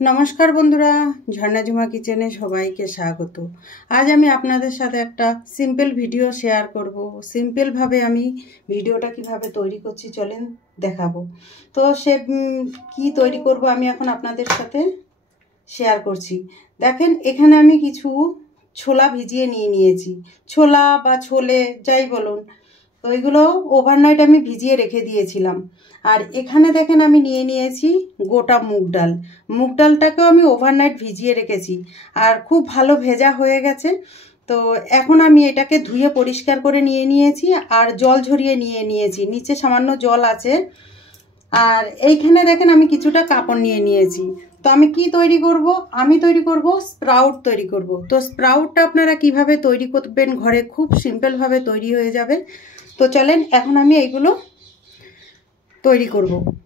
नमस्कार बंधुरा झर्णा झुमा किचेने सबाइके स्वागत। आज आमी आपनादेर साथे एकटा सिम्पल भिडियो शेयर करब। सिम्पल भावे आमी भिडियोटा किभाबे तैरी करछि चलेन देखाबो। तो से कि तैरी करब आमी एखन आपनादेर साथे शेयर करछि। देखें एखाने आमी किछु छोला भिजिए निये नियेछि, छोला बा छोले जाई बोलुन, तो एगुलो ओभारनाइट आमी भिजिए रेखे दिएछिलाम। और एखाने देखें आमी निये नियेछि गोटा मुग डाल। मुग डालटाकेও आमी ओभारनाइट भिजिए रेखेछि और खूब भालो भेजा हये गेছে। तो एखन आमी एटाके धुए परिष्कार करे निये नियेछि और जल झरिए निये नियेछि, नीचे सामान्य जल आछे। और এইখানে देखें आमी किछुटा कापड़ निये नियेछि। तो आमी कि तैरी करब, आमी तैरी करब स्प्राउट तैरी करब। तो स्प्राउटटा आपनारा किभाबे तैरी करबेन घरे खूब सिम्पल भावे तैरी हये जाबे। तो चलेन एखन आमी एइगुलो तैरी करब।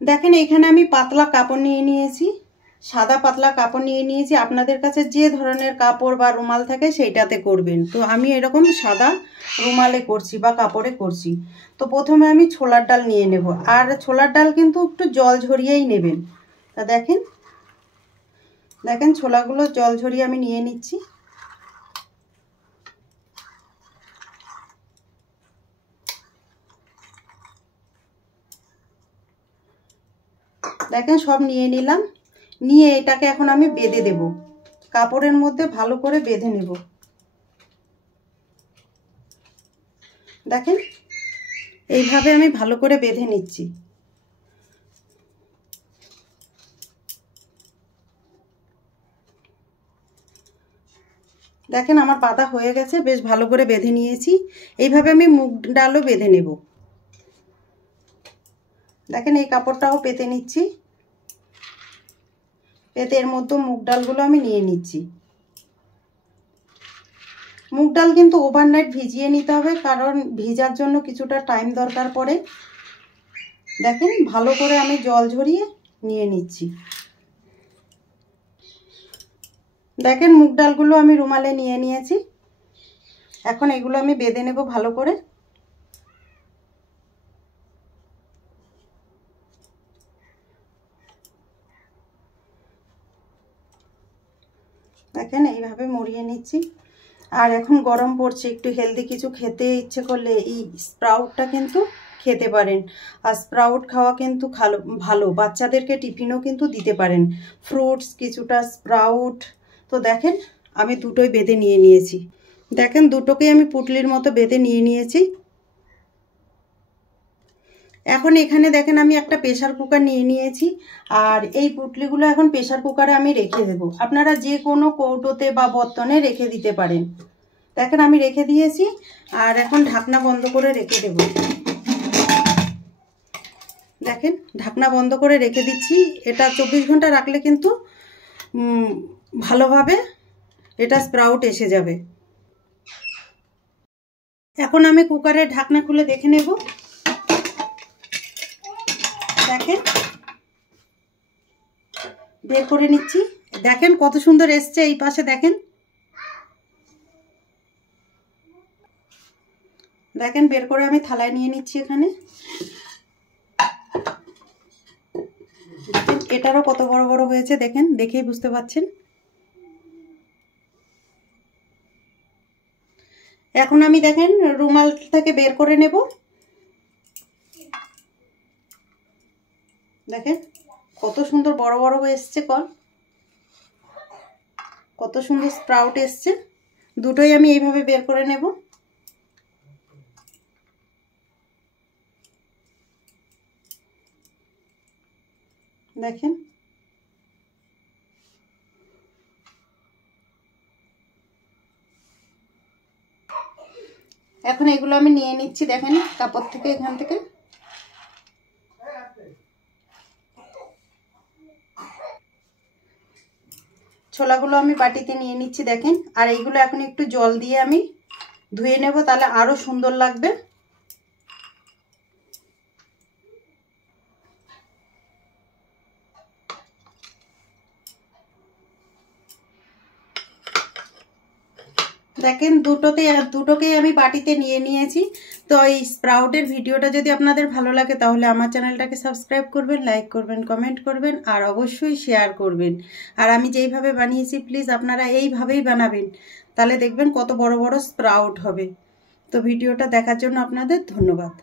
देखें एखाने आमी पातला कापड़ निये नियेछि, सादा पातला कापड़ निये नियेछि। आपनादेर काछे जे धरनेर कापड़ बा रुमाल थाके सेइटाते करबेन। तो आमी एरकम सादा रुमाले करछि बा कापड़े करछि। तो प्रथमे आमी छोलार डाल निये नेब और छोलार डाल किन्तु एकटु जल झरिएई नेबेन। ता देखें छोलागुलो जल झरिए आमी निये निচ্ছি। देखें सब निये निलाम, निये एटाके एखन आमी बेधे देब, कापड़ेर मध्य भालो करे बेधे नेब। देखें এইভাবে আমি ভালো করে বেঁধে নিচ্ছি। দেখেন আমার বাঁধা হয়ে গেছে, বেশ ভালো করে বেঁধে নিয়েছি। এইভাবে আমি মুগ ডালও বেঁধে নেব। দেখেন এই কাপড়টাও পেতে নিচ্ছি, পেতে এর মধ্যে মুগ ডালগুলো আমি নিয়ে নিচ্ছি। মুগ ডাল কিন্তু ওভারনাইট ভিজিয়ে নিতে হবে, কারণ ভিজার জন্য কিছুটা টাইম দরকার পড়ে। দেখেন ভালো করে আমি জল ঝরিয়ে নিয়ে নিচ্ছি। দেখেন মুগ ডালগুলো আমি রুমালে নিয়ে নিয়েছি। এখন এগুলো আমি বেঁধে নেব ভালো করে। দেখেন এইভাবে মুড়িয়ে নিচ্ছি। আর এখন গরম পড়ছে, একটু হেলদি কিছু খেতে ইচ্ছে করলে এই স্প্রাউটটা কিন্তু খেতে পারেন। আর স্প্রাউট খাওয়া কিন্তু ভালো, বাচ্চাদেরকে টিফিনও কিন্তু দিতে পারেন। ফ্রুটস কিছুটা স্প্রাউট। তো দেখেন আমি দুটোই বেঁধে নিয়ে নিয়েছি। দেখেন দুটোকেই আমি পুটলির মতো বেঁধে নিয়ে নিয়েছি। এখন এখানে দেখেন আমি একটা প্রেসার কুকার নিয়ে নিয়েছি আর এই পুটলিগুলো এখন প্রেসার কুকারে আমি রেখে দেব। আপনারা যে কোনো কৌটোতে বা বর্তনে রেখে দিতে পারেন। দেখেন আমি রেখে দিয়েছি আর এখন ঢাকনা বন্ধ করে রেখে দেব। দেখেন ঢাকনা বন্ধ করে রেখে দিচ্ছি। এটা 24 ঘন্টা রাখলে কিন্তু ভালোভাবে এটা স্প্রাউট এসে যাবে। এখন আমি কুকারের ঢাকনা খুলে দেখে নেব। দেখেন বের করে নিচ্ছি। দেখেন কত সুন্দর এসছে। এই পাশে দেখেন, দেখেন বের করে আমি থালায় নিয়ে নিচ্ছি। এখানে দেখেন এটারও কত বড় বড় হয়েছে, দেখেন দেখেই বুঝতে পারছেন। এখন আমি দেখেন রুমাল থেকে বের করে নেব। দেখেন কত সুন্দর বড় বড় এসছে কল, কত সুন্দর স্প্রাউট এসছে। দুটোই আমি এইভাবে বের করে নেব। দেখেন এখন এগুলো আমি নিয়ে নিচ্ছি। দেখেন কাপড় থেকে, এখান থেকে ছোলাগুলো আমি বাটিতে নিয়ে নিচ্ছি। দেখেন আর এইগুলো এখন একটু জল দিয়ে আমি ধুয়ে নেব, তাহলে আরো সুন্দর লাগবে। দেখেন দুটোকেই আমি বাটিতে নিয়ে নিয়েছি। তো এই স্প্রাউটের ভিডিওটা যদি আপনাদের ভালো লাগে তাহলে আমার চ্যানেলটাকে সাবস্ক্রাইব করবেন, লাইক করবেন, কমেন্ট করবেন আর অবশ্যই শেয়ার করবেন। আর আমি যেইভাবে বানিয়েছি প্লিজ আপনারা এইভাবেই বানাবেন, তাহলে দেখবেন কত বড় বড় স্প্রাউট হবে। তো ভিডিওটা দেখার জন্য আপনাদের ধন্যবাদ।